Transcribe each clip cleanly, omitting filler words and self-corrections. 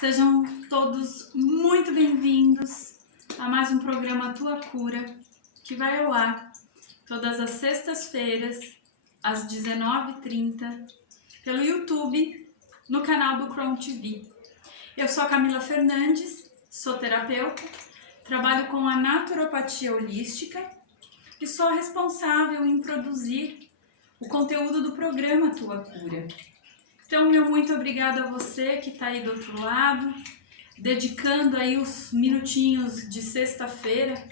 Sejam todos muito bem-vindos a mais um programa Tua Cura, que vai ao ar todas as sextas-feiras, às 19h30, pelo YouTube, no canal do Crohn TV. Eu sou a Camila Fernandes, sou terapeuta, trabalho com a naturopatia holística e sou responsável em produzir o conteúdo do programa Tua Cura. Então, meu muito obrigada a você que está aí do outro lado, dedicando aí os minutinhos de sexta-feira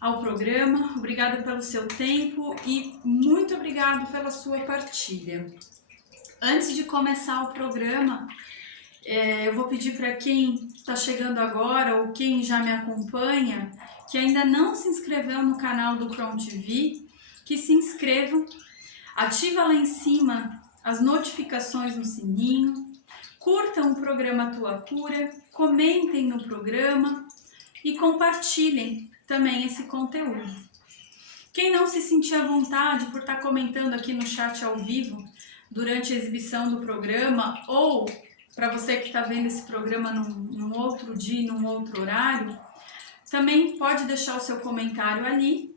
ao programa. Obrigada pelo seu tempo e muito obrigado pela sua partilha. Antes de começar o programa, eu vou pedir para quem está chegando agora ou quem já me acompanha, que ainda não se inscreveu no canal do Crohn TV, que se inscrevam, ativa lá em cima as notificações no sininho, curtam o programa Tua Cura, comentem no programa e compartilhem também esse conteúdo. Quem não se sentir à vontade por estar comentando aqui no chat ao vivo durante a exibição do programa, ou para você que está vendo esse programa num outro dia, num outro horário, também pode deixar o seu comentário ali,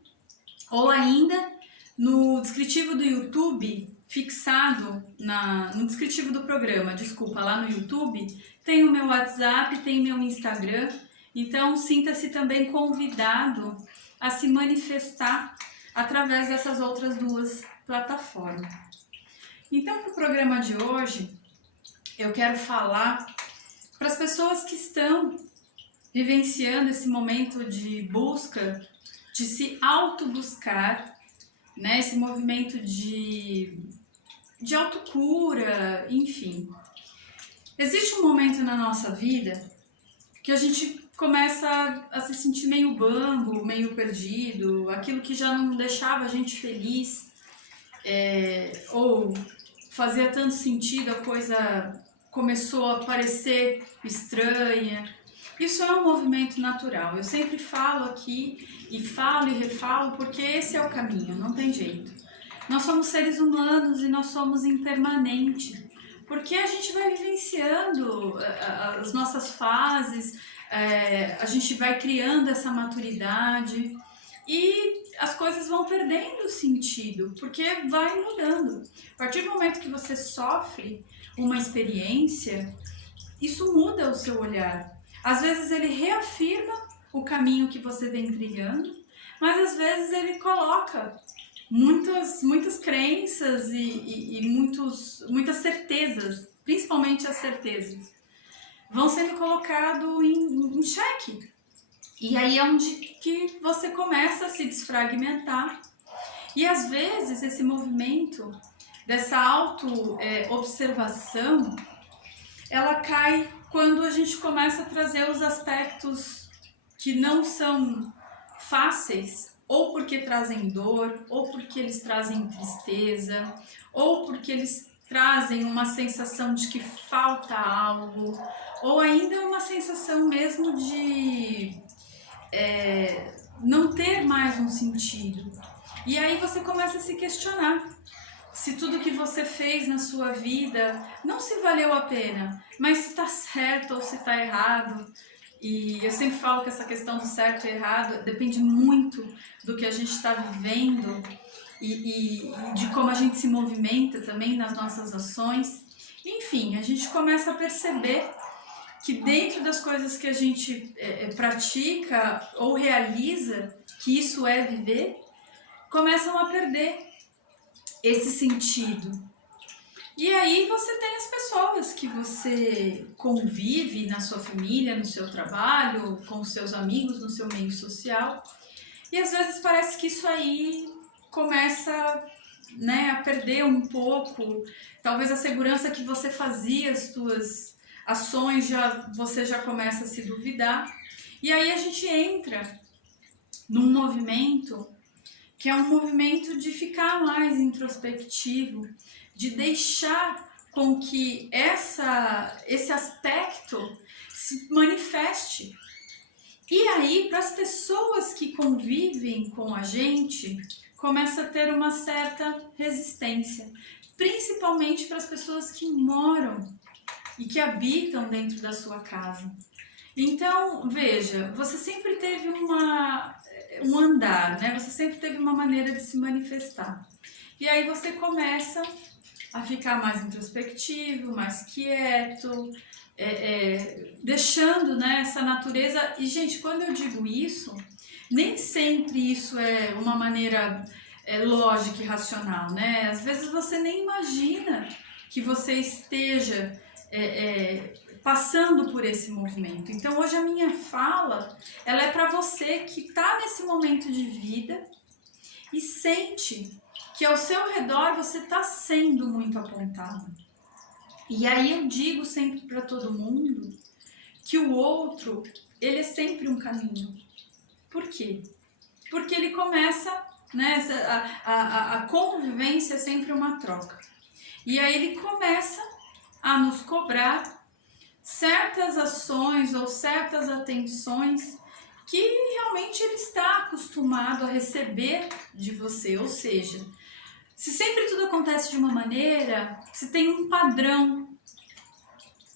ou ainda no descritivo do YouTube, fixado no descritivo do programa, lá no YouTube, tem o meu WhatsApp, tem o meu Instagram, então sinta-se também convidado a se manifestar através dessas outras duas plataformas. Então, para o programa de hoje, eu quero falar para as pessoas que estão vivenciando esse momento de busca, de se auto-buscar, né? Esse movimento de autocura, enfim. Existe um momento na nossa vida que a gente começa a se sentir meio bambo, meio perdido, aquilo que já não deixava a gente feliz, ou fazia tanto sentido, a coisa começou a parecer estranha. Isso é um movimento natural. Eu sempre falo aqui e falo e refalo porque esse é o caminho, não tem jeito. Nós somos seres humanos e nós somos impermanentes, porque a gente vai vivenciando as nossas fases, a gente vai criando essa maturidade e as coisas vão perdendo sentido, porque vai mudando. A partir do momento que você sofre uma experiência, isso muda o seu olhar. Às vezes ele reafirma o caminho que você vem trilhando, mas às vezes ele coloca muitas crenças e muitas certezas, principalmente as certezas, vão sendo colocadas em xeque. E aí é onde que você começa a se desfragmentar. E às vezes esse movimento dessa auto-observação, ela cai quando a gente começa a trazer os aspectos que não são fáceis, ou porque trazem dor, ou porque eles trazem tristeza, ou porque eles trazem uma sensação de que falta algo, ou ainda uma sensação mesmo de não ter mais um sentido. E aí você começa a se questionar se tudo que você fez na sua vida não se valeu a pena, mas se está certo ou se está errado. E eu sempre falo que essa questão do certo e errado depende muito do que a gente está vivendo e de como a gente se movimenta também nas nossas ações. Enfim, a gente começa a perceber que dentro das coisas que a gente pratica ou realiza, que isso é viver, começam a perder esse sentido. E aí você tem as pessoas que você convive na sua família, no seu trabalho, com os seus amigos, no seu meio social. E às vezes parece que isso aí começa, a perder um pouco. Talvez a segurança que você fazia, as suas ações, você já começa a se duvidar. E aí a gente entra num movimento que é um movimento de ficar mais introspectivo, de deixar com que esse aspecto se manifeste. E aí, para as pessoas que convivem com a gente, começa a ter uma certa resistência, principalmente para as pessoas que moram e que habitam dentro da sua casa. Então, veja, você sempre teve um andar, né? Você sempre teve uma maneira de se manifestar. E aí você começa a ficar mais introspectivo, mais quieto, deixando, né, essa natureza. E, gente, quando eu digo isso, nem sempre isso é uma maneira lógica e racional, né? Às vezes você nem imagina que você esteja passando por esse movimento. Então, hoje a minha fala, ela é para você que está nesse momento de vida e sente que ao seu redor você está sendo muito apontado. E aí eu digo sempre para todo mundo que o outro, ele é sempre um caminho. Por quê? Porque ele começa, né, a convivência é sempre uma troca. E aí ele começa a nos cobrar certas ações ou certas atenções que realmente ele está acostumado a receber de você. Ou seja, se sempre tudo acontece de uma maneira, se tem um padrão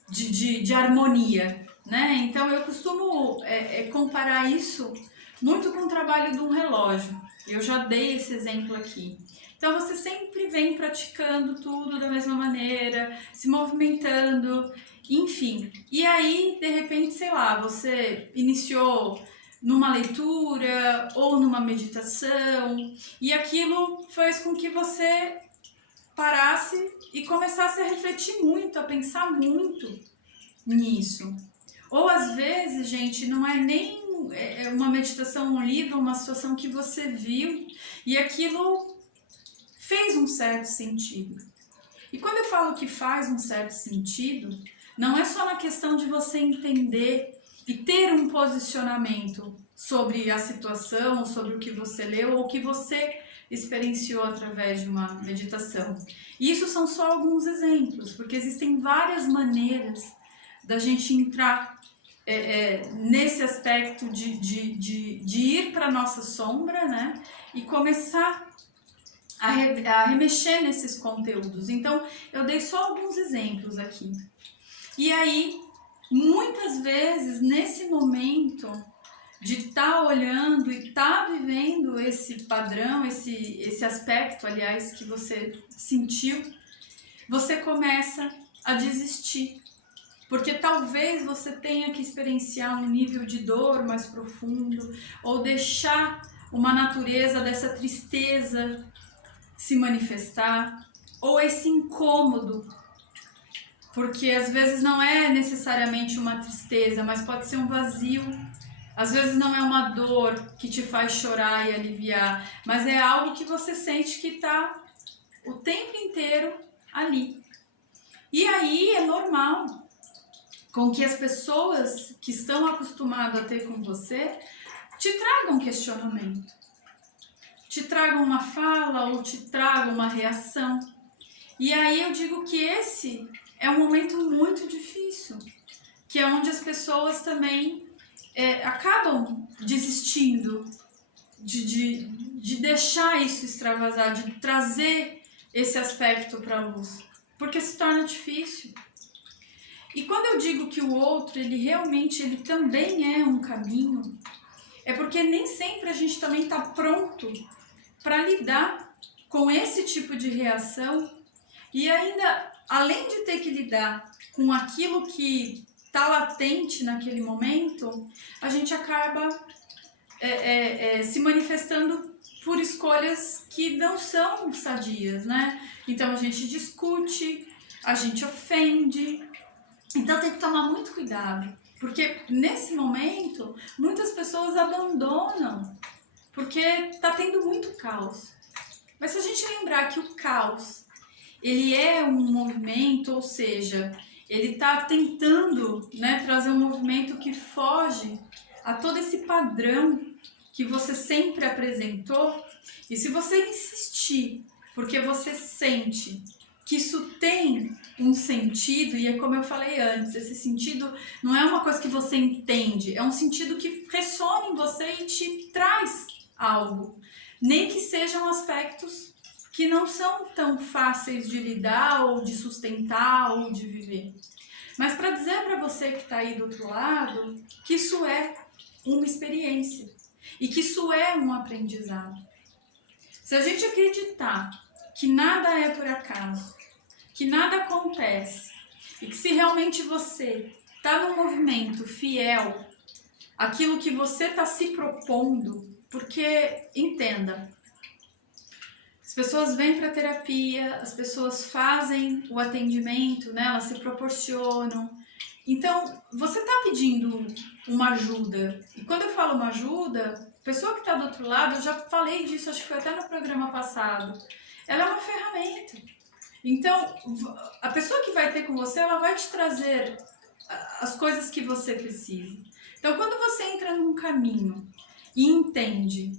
de harmonia, né? Então eu costumo comparar isso muito com o trabalho de um relógio. Eu já dei esse exemplo aqui. Então você sempre vem praticando tudo da mesma maneira, se movimentando, enfim. E aí, de repente, sei lá, você iniciou numa leitura ou numa meditação e aquilo fez com que você parasse e começasse a refletir muito, a pensar muito nisso. Ou às vezes, gente, não é nem uma meditação, um livro, uma situação que você viu e aquilo fez um certo sentido. E quando eu falo que faz um certo sentido, não é só na questão de você entender e ter um posicionamento sobre a situação, sobre o que você leu ou o que você experienciou através de uma meditação. E isso são só alguns exemplos, porque existem várias maneiras da gente entrar nesse aspecto de ir para a nossa sombra, né? E começar a remexer nesses conteúdos. Então, eu dei só alguns exemplos aqui. E aí, muitas vezes, nesse momento de estar olhando e estar vivendo esse padrão, esse aspecto, aliás, que você sentiu, você começa a desistir. Porque talvez você tenha que experienciar um nível de dor mais profundo, ou deixar uma natureza dessa tristeza se manifestar, ou esse incômodo, porque às vezes não é necessariamente uma tristeza, mas pode ser um vazio. Às vezes não é uma dor que te faz chorar e aliviar, mas é algo que você sente que está o tempo inteiro ali. E aí é normal com que as pessoas que estão acostumadas a ter com você te tragam questionamento, te tragam uma fala ou te tragam uma reação. E aí eu digo que esse é um momento muito difícil, que é onde as pessoas também acabam desistindo de deixar isso extravasar, de trazer esse aspecto para a luz, porque se torna difícil. E quando eu digo que o outro, ele também é um caminho, é porque nem sempre a gente também está pronto para lidar com esse tipo de reação e ainda, além de ter que lidar com aquilo que está latente naquele momento, a gente acaba se manifestando por escolhas que não são sadias, né? Então a gente discute, a gente ofende. Então tem que tomar muito cuidado, porque nesse momento muitas pessoas abandonam, porque está tendo muito caos. Mas se a gente lembrar que o caos, ele é um movimento, ou seja, ele está tentando, né, trazer um movimento que foge a todo esse padrão que você sempre apresentou. E se você insistir, porque você sente que isso tem um sentido, e é como eu falei antes, esse sentido não é uma coisa que você entende, é um sentido que ressona em você e te traz algo, nem que sejam aspectos que não são tão fáceis de lidar ou de sustentar ou de viver. mas para dizer para você que está aí do outro lado que isso é uma experiência e que isso é um aprendizado. Se a gente acreditar que nada é por acaso, que nada acontece e que se realmente você está num movimento fiel àquilo que você está se propondo, porque entenda, as pessoas vêm para a terapia, as pessoas fazem o atendimento, né? Elas se proporcionam. Então, você está pedindo uma ajuda. E quando eu falo uma ajuda, a pessoa que está do outro lado, eu já falei disso, acho que foi até no programa passado, ela é uma ferramenta. Então, a pessoa que vai ter com você, ela vai te trazer as coisas que você precisa. Então, quando você entra num caminho e entende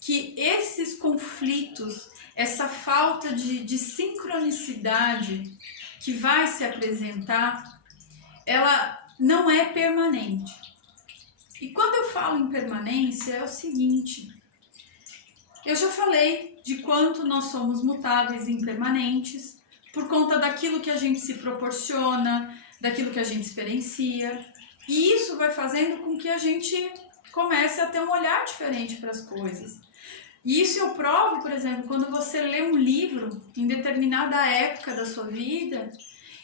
que esses conflitos, essa falta de sincronicidade que vai se apresentar, ela não é permanente. E quando eu falo em permanência, é o seguinte: eu já falei de quanto nós somos mutáveis e impermanentes por conta daquilo que a gente se proporciona, daquilo que a gente experiencia. E isso vai fazendo com que a gente comece a ter um olhar diferente para as coisas. E isso eu provo, por exemplo, quando você lê um livro em determinada época da sua vida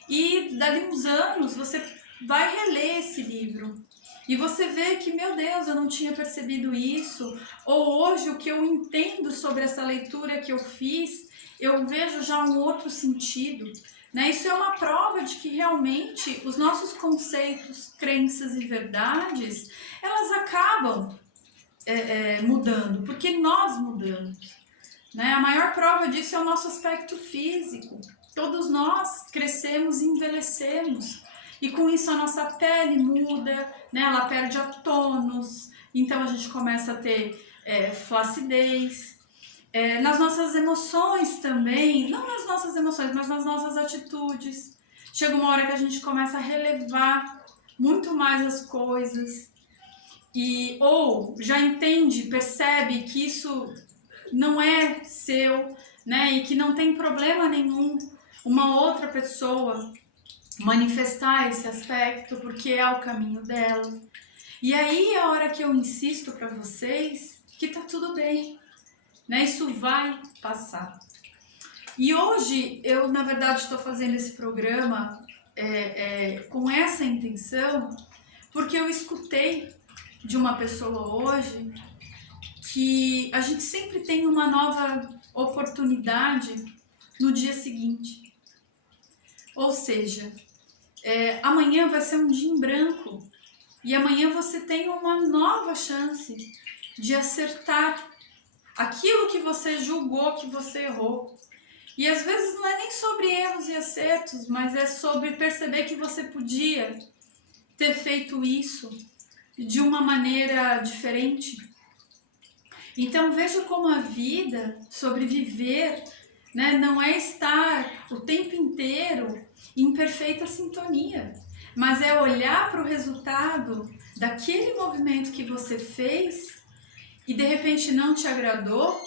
e dali uns anos você vai reler esse livro e você vê que, meu Deus, eu não tinha percebido isso, ou hoje o que eu entendo sobre essa leitura que eu fiz, eu vejo já um outro sentido, né? Isso é uma prova de que realmente os nossos conceitos, crenças e verdades, elas acabam mudando, porque nós mudamos, né? A maior prova disso é o nosso aspecto físico. Todos nós crescemos e envelhecemos, e com isso a nossa pele muda, né? Ela perde a tônus, então a gente começa a ter flacidez. Nas nossas emoções também, não nas nossas emoções, mas nas nossas atitudes. Chega uma hora que a gente começa a relevar muito mais as coisas, ou já entende, percebe que isso não é seu, né? E que não tem problema nenhum uma outra pessoa manifestar esse aspecto, porque é o caminho dela. E aí é a hora que eu insisto para vocês que tá tudo bem, né? Isso vai passar. E hoje eu, na verdade, estou fazendo esse programa com essa intenção, porque eu escutei de uma pessoa hoje que a gente sempre tem uma nova oportunidade no dia seguinte. Ou seja, amanhã vai ser um dia em branco e amanhã você tem uma nova chance de acertar aquilo que você julgou que você errou. E às vezes não é nem sobre erros e acertos, mas é sobre perceber que você podia ter feito isso de uma maneira diferente. Então veja como a vida, sobreviver, né, não é estar o tempo inteiro em perfeita sintonia, mas é olhar para o resultado daquele movimento que você fez e de repente não te agradou.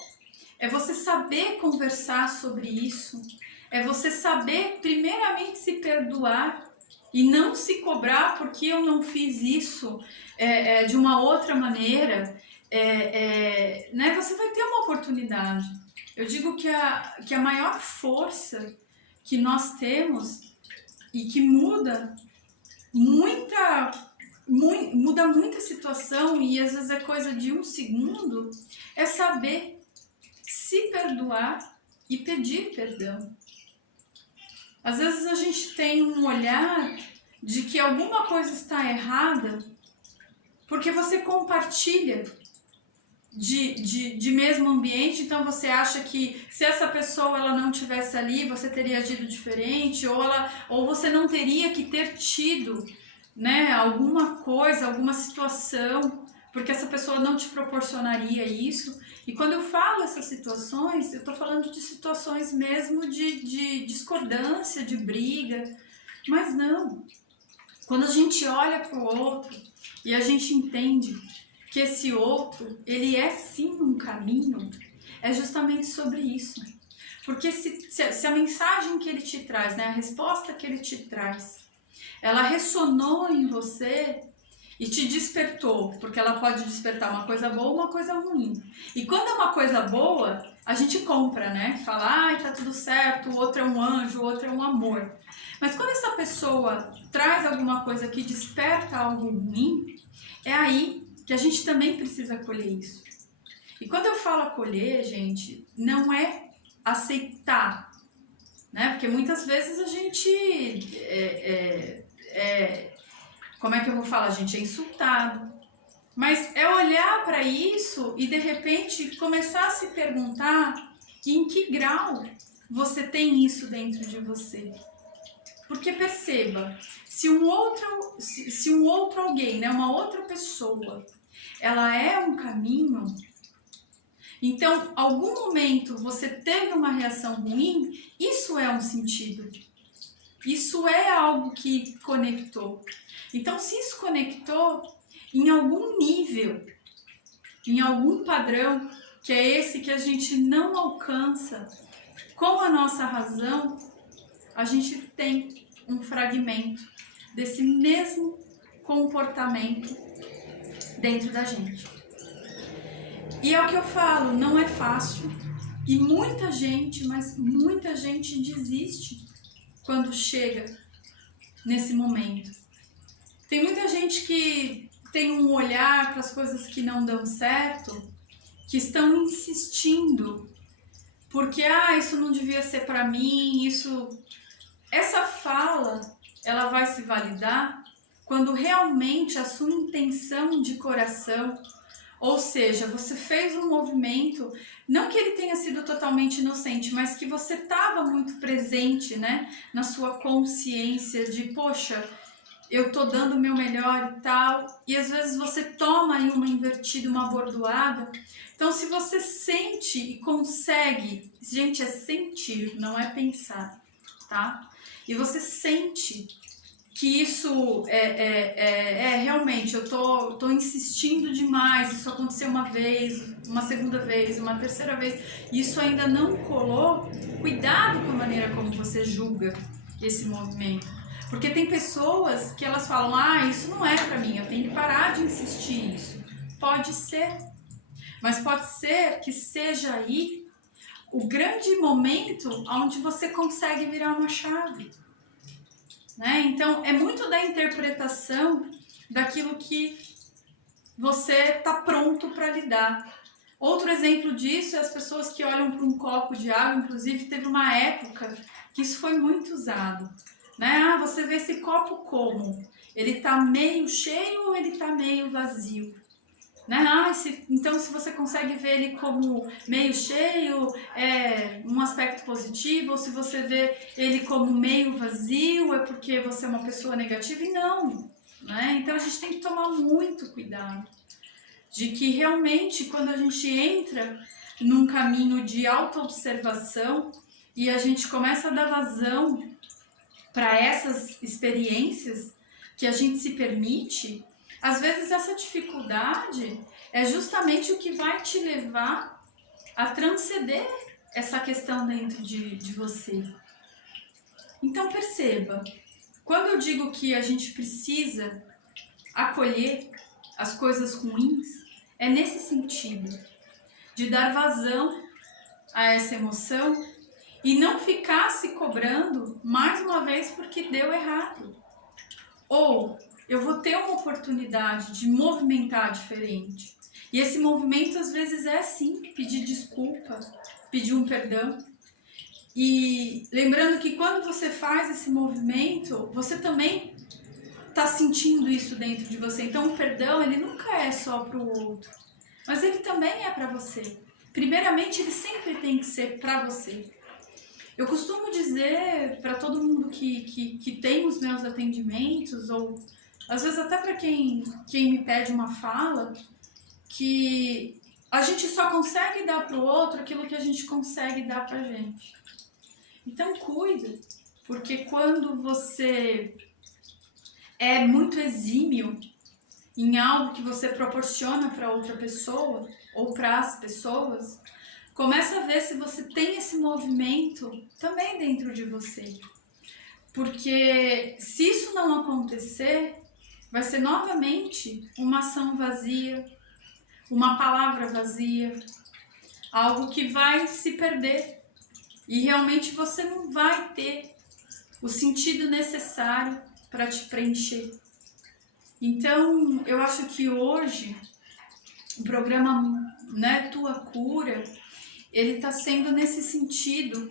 É você saber conversar sobre isso, é você saber primeiramente se perdoar e não se cobrar porque eu não fiz isso de uma outra maneira, né? Você vai ter uma oportunidade. Eu digo que a maior força que nós temos e que muda muita situação, e às vezes é coisa de um segundo, é saber se perdoar e pedir perdão. Às vezes a gente tem um olhar de que alguma coisa está errada porque você compartilha de mesmo ambiente, então você acha que se essa pessoa ela não estivesse ali, você teria agido diferente, ou você não teria que ter tido, né, alguma coisa, alguma situação, porque essa pessoa não te proporcionaria isso. E quando eu falo essas situações, eu estou falando de situações mesmo de discordância, de briga, mas não. Quando a gente olha para o outro e a gente entende que esse outro, ele é sim um caminho, é justamente sobre isso. Porque se a mensagem que ele te traz, né, a resposta que ele te traz, ela ressonou em você e te despertou, porque ela pode despertar uma coisa boa ou uma coisa ruim. E quando é uma coisa boa, a gente compra, né? Fala, ai, tá tudo certo, o outro é um anjo, o outro é um amor. Mas quando essa pessoa traz alguma coisa que desperta algo ruim, é aí que a gente também precisa acolher isso. E quando eu falo acolher, gente, não é aceitar, né? Porque muitas vezes a gente como é que eu vou falar? A gente é insultado. Mas é olhar para isso e de repente começar a se perguntar em que grau você tem isso dentro de você. Porque perceba, se um outro alguém, né, uma outra pessoa, ela é um caminho, então algum momento você teve uma reação ruim, isso é um sentido. Isso é algo que conectou. Então, se isso conectou em algum nível, em algum padrão, que é esse que a gente não alcança com a nossa razão, a gente tem um fragmento desse mesmo comportamento dentro da gente. E é o que eu falo, não é fácil. E muita gente, mas muita gente desiste quando chega nesse momento. Tem muita gente que tem um olhar para as coisas que não dão certo, que estão insistindo, porque isso não devia ser para mim, essa fala, ela vai se validar quando realmente a sua intenção de coração, ou seja, você fez um movimento, não que ele tenha sido totalmente inocente, mas que você estava muito presente, né, na sua consciência de, poxa, eu tô dando o meu melhor e tal, e às vezes você toma aí uma invertida, uma bordoada. Então, se você sente e consegue, gente, é sentir, não é pensar, tá? E você sente que isso realmente, eu tô insistindo demais, isso aconteceu uma vez, uma segunda vez, uma terceira vez, e isso ainda não colou, cuidado com a maneira como você julga esse movimento. Porque tem pessoas que elas falam, isso não é pra mim, eu tenho que parar de insistir nisso. Pode ser, mas pode ser que seja aí o grande momento onde você consegue virar uma chave. Né? Então, é muito da interpretação daquilo que você está pronto para lidar. Outro exemplo disso é as pessoas que olham para um copo de água, inclusive teve uma época que isso foi muito usado. Né? Você vê esse copo como? Ele está meio cheio ou ele está meio vazio? Né? Então, se você consegue ver ele como meio cheio, é um aspecto positivo, ou se você vê ele como meio vazio, é porque você é uma pessoa negativa, e não. Né? Então, a gente tem que tomar muito cuidado de que realmente, quando a gente entra num caminho de autoobservação e a gente começa a dar vazão para essas experiências que a gente se permite, às vezes essa dificuldade é justamente o que vai te levar a transcender essa questão dentro de você. Então perceba, quando eu digo que a gente precisa acolher as coisas ruins, é nesse sentido, de dar vazão a essa emoção e não ficar se cobrando mais uma vez porque deu errado. Ou eu vou ter uma oportunidade de movimentar diferente. E esse movimento às vezes é sim pedir desculpa, pedir um perdão. E lembrando que quando você faz esse movimento, você também está sentindo isso dentro de você. Então o perdão, ele nunca é só para o outro, mas ele também é para você. Primeiramente, ele sempre tem que ser para você. Eu costumo dizer para todo mundo que tem os meus atendimentos, ou às vezes até para quem me pede uma fala, que a gente só consegue dar para o outro aquilo que a gente consegue dar para a gente. Então cuida, porque quando você é muito exímio em algo que você proporciona para outra pessoa ou para as pessoas, começa a ver se você tem esse movimento também dentro de você. Porque se isso não acontecer, vai ser novamente uma ação vazia, uma palavra vazia, algo que vai se perder e realmente você não vai ter o sentido necessário para te preencher. Então, eu acho que hoje o programa, né, Tua Cura, ele está sendo nesse sentido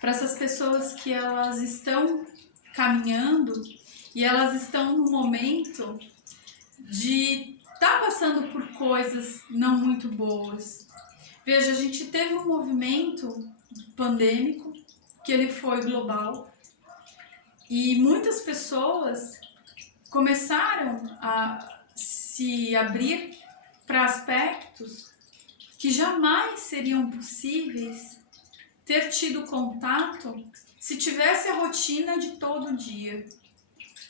para essas pessoas que elas estão caminhando e elas estão no momento de estar passando por coisas não muito boas. Veja, a gente teve um movimento pandêmico, que ele foi global, e muitas pessoas começaram a se abrir para aspectos que jamais seriam possíveis ter tido contato se tivesse a rotina de todo dia.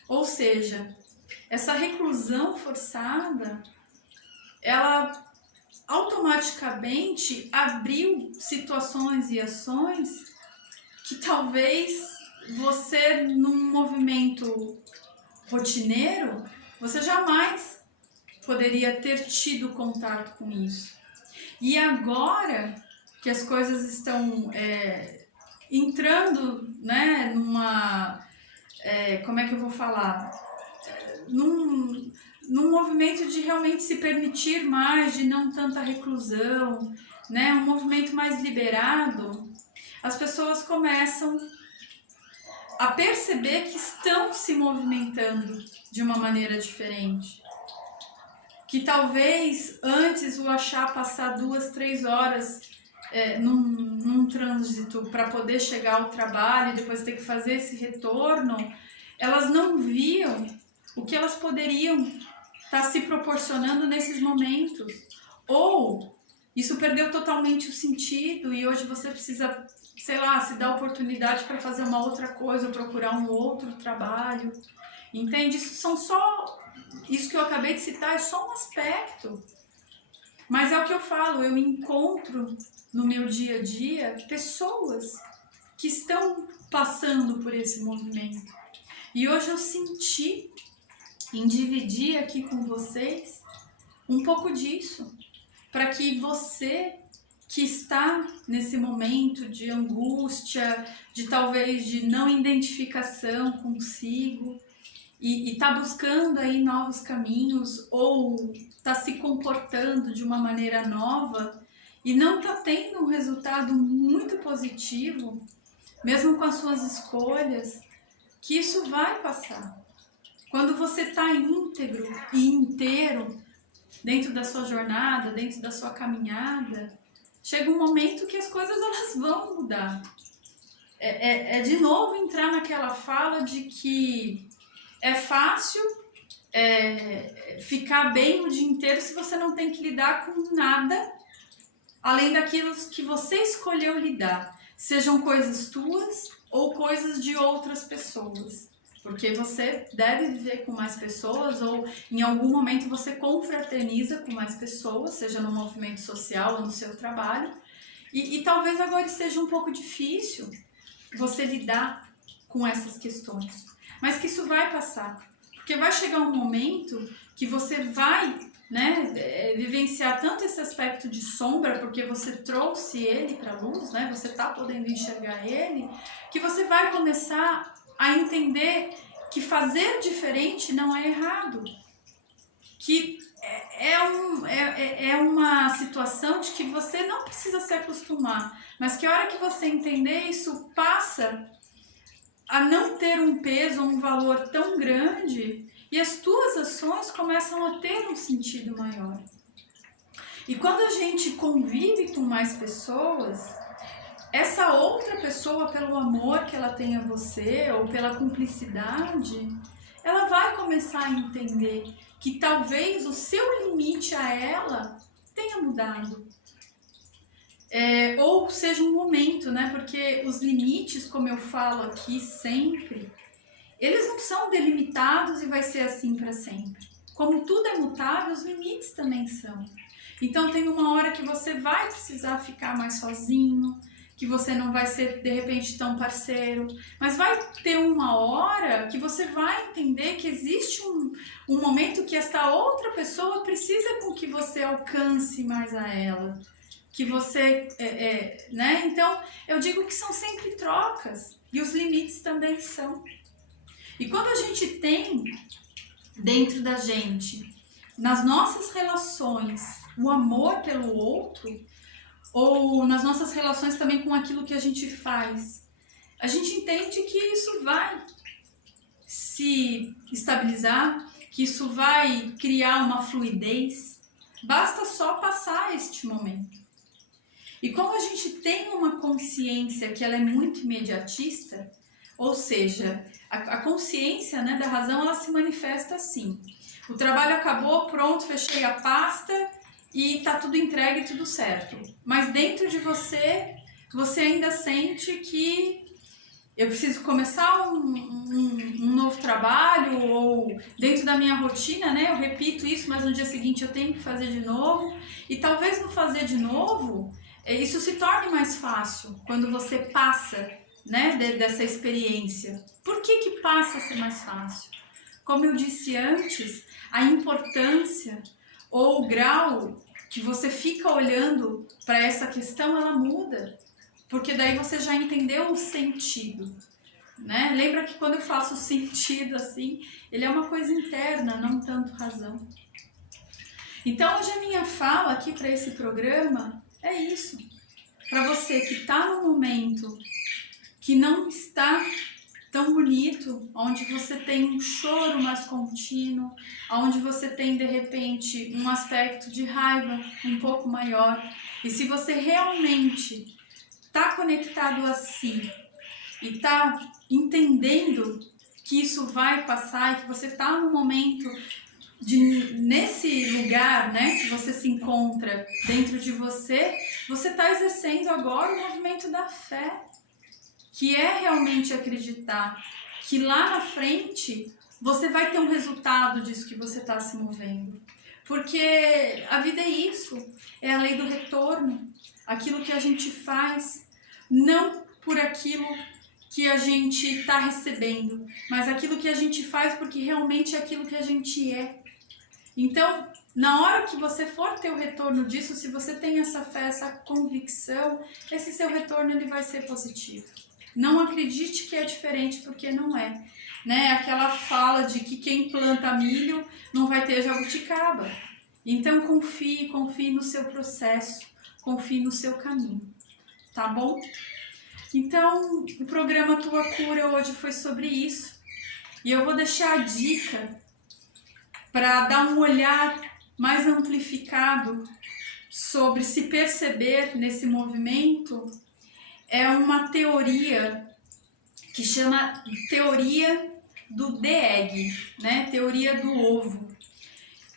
Ou seja, essa reclusão forçada, ela automaticamente abriu situações e ações que talvez você, num movimento rotineiro, você jamais poderia ter tido contato com isso. E agora que as coisas estão entrando, né, numa... como é que eu vou falar? Num movimento de realmente se permitir mais, de não tanta reclusão, né, um movimento mais liberado, as pessoas começam a perceber que estão se movimentando de uma maneira diferente. Que talvez antes o achar passar 2, 3 horas num trânsito para poder chegar ao trabalho e depois ter que fazer esse retorno, elas não viam o que elas poderiam estar se proporcionando nesses momentos. Ou isso perdeu totalmente o sentido e hoje você precisa, sei lá, se dar oportunidade para fazer uma outra coisa, ou procurar um outro trabalho. Entende? Isso que eu acabei de citar é só um aspecto. Mas é o que eu falo, eu encontro no meu dia a dia pessoas que estão passando por esse movimento. E hoje eu senti em dividir aqui com vocês um pouco disso, para que você que está nesse momento de angústia, de talvez de não identificação consigo, e está buscando aí novos caminhos ou está se comportando de uma maneira nova e não está tendo um resultado muito positivo, mesmo com as suas escolhas, que isso vai passar. Quando você está íntegro e inteiro dentro da sua jornada, dentro da sua caminhada, chega um momento que as coisas elas vão mudar. É de novo entrar naquela fala de que é fácil ficar bem o dia inteiro se você não tem que lidar com nada além daquilo que você escolheu lidar, sejam coisas tuas ou coisas de outras pessoas, porque você deve viver com mais pessoas ou em algum momento você confraterniza com mais pessoas, seja no movimento social ou no seu trabalho, e talvez agora esteja um pouco difícil você lidar com essas questões. Mas que isso vai passar, porque vai chegar um momento que você vai, né, vivenciar tanto esse aspecto de sombra, porque você trouxe ele para a luz, né, você está podendo enxergar ele, que você vai começar a entender que fazer diferente não é errado, que é uma situação de que você não precisa se acostumar, mas que a hora que você entender isso passa a não ter um peso, um valor tão grande e as tuas ações começam a ter um sentido maior. E quando a gente convive com mais pessoas, essa outra pessoa, pelo amor que ela tem a você ou pela cumplicidade, ela vai começar a entender que talvez o seu limite a ela tenha mudado. Ou seja um momento, né? Porque os limites, como eu falo aqui sempre, eles não são delimitados e vai ser assim para sempre. Como tudo é mutável, os limites também são. Então tem uma hora que você vai precisar ficar mais sozinho, que você não vai ser de repente tão parceiro, mas vai ter uma hora que você vai entender que existe um momento que esta outra pessoa precisa com que você alcance mais a ela, que você, né? Então, eu digo que são sempre trocas e os limites também são. E quando a gente tem dentro da gente, nas nossas relações, o amor pelo outro, ou nas nossas relações também com aquilo que a gente faz, a gente entende que isso vai se estabilizar, que isso vai criar uma fluidez, basta só passar este momento. E como a gente tem uma consciência que ela é muito imediatista, ou seja, a consciência, né, da razão, ela se manifesta assim. O trabalho acabou, pronto, fechei a pasta e tá tudo entregue, tudo certo. Mas dentro de você, você ainda sente que eu preciso começar um novo trabalho, ou dentro da minha rotina, né, eu repito isso, mas no dia seguinte eu tenho que fazer de novo. E talvez no fazer de novo, isso se torne mais fácil quando você passa, né, dessa experiência. Por que passa a ser mais fácil? Como eu disse antes, a importância ou o grau que você fica olhando para essa questão, ela muda. Porque daí você já entendeu o sentido, né? Lembra que quando eu faço sentido assim, ele é uma coisa interna, não tanto razão. Então hoje a minha fala aqui para esse programa é isso. Para você que está no momento que não está tão bonito, onde você tem um choro mais contínuo, onde você tem de repente um aspecto de raiva um pouco maior, e se você realmente está conectado a si e está entendendo que isso vai passar e que você está no momento nesse lugar, né, que você se encontra dentro de você está exercendo agora o movimento da fé, que é realmente acreditar que lá na frente você vai ter um resultado disso que você está se movendo. Porque a vida é isso, é a lei do retorno, aquilo que a gente faz, não por aquilo que a gente está recebendo, mas aquilo que a gente faz porque realmente é aquilo que a gente é. Então, na hora que você for ter o retorno disso, se você tem essa fé, essa convicção, esse seu retorno ele vai ser positivo. Não acredite que é diferente, porque não é. Né? Aquela fala de que quem planta milho não vai ter jabuticaba. Então confie no seu processo, confie no seu caminho, tá bom? Então, o programa Tua Cura hoje foi sobre isso. E eu vou deixar a dica para dar um olhar mais amplificado sobre se perceber nesse movimento. É uma teoria que chama teoria do The Egg, né? Teoria do ovo.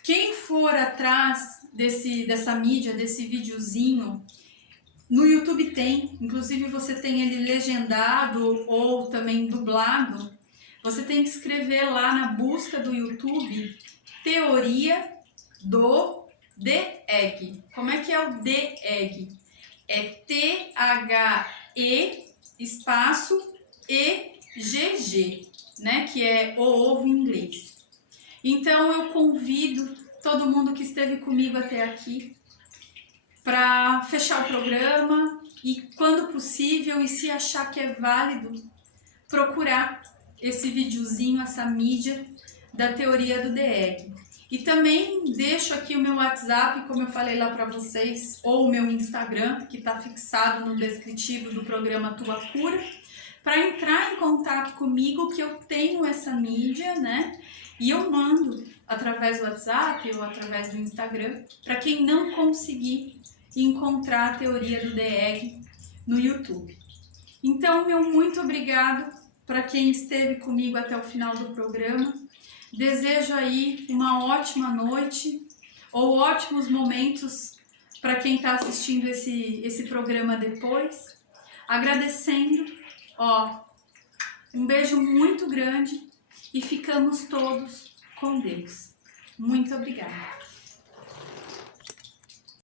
Quem for atrás dessa mídia, desse videozinho, no YouTube tem, inclusive você tem ele legendado ou também dublado. Você tem que escrever lá na busca do YouTube teoria do The Egg. Como é que é o The Egg? É T-H-E espaço E-G-G, né? Que é o ovo em inglês. Então eu convido todo mundo que esteve comigo até aqui para fechar o programa e, quando possível, e se achar que é válido, procurar esse videozinho, essa mídia da teoria do The Egg. E também deixo aqui o meu WhatsApp, como eu falei lá para vocês, ou o meu Instagram, que está fixado no descritivo do programa Tua Cura, para entrar em contato comigo, que eu tenho essa mídia, né? E eu mando através do WhatsApp ou através do Instagram, para quem não conseguir encontrar a teoria do The Egg no YouTube. Então, meu muito obrigado para quem esteve comigo até o final do programa. Desejo aí uma ótima noite ou ótimos momentos para quem está assistindo esse programa depois. Agradecendo, um beijo muito grande e ficamos todos com Deus. Muito obrigada.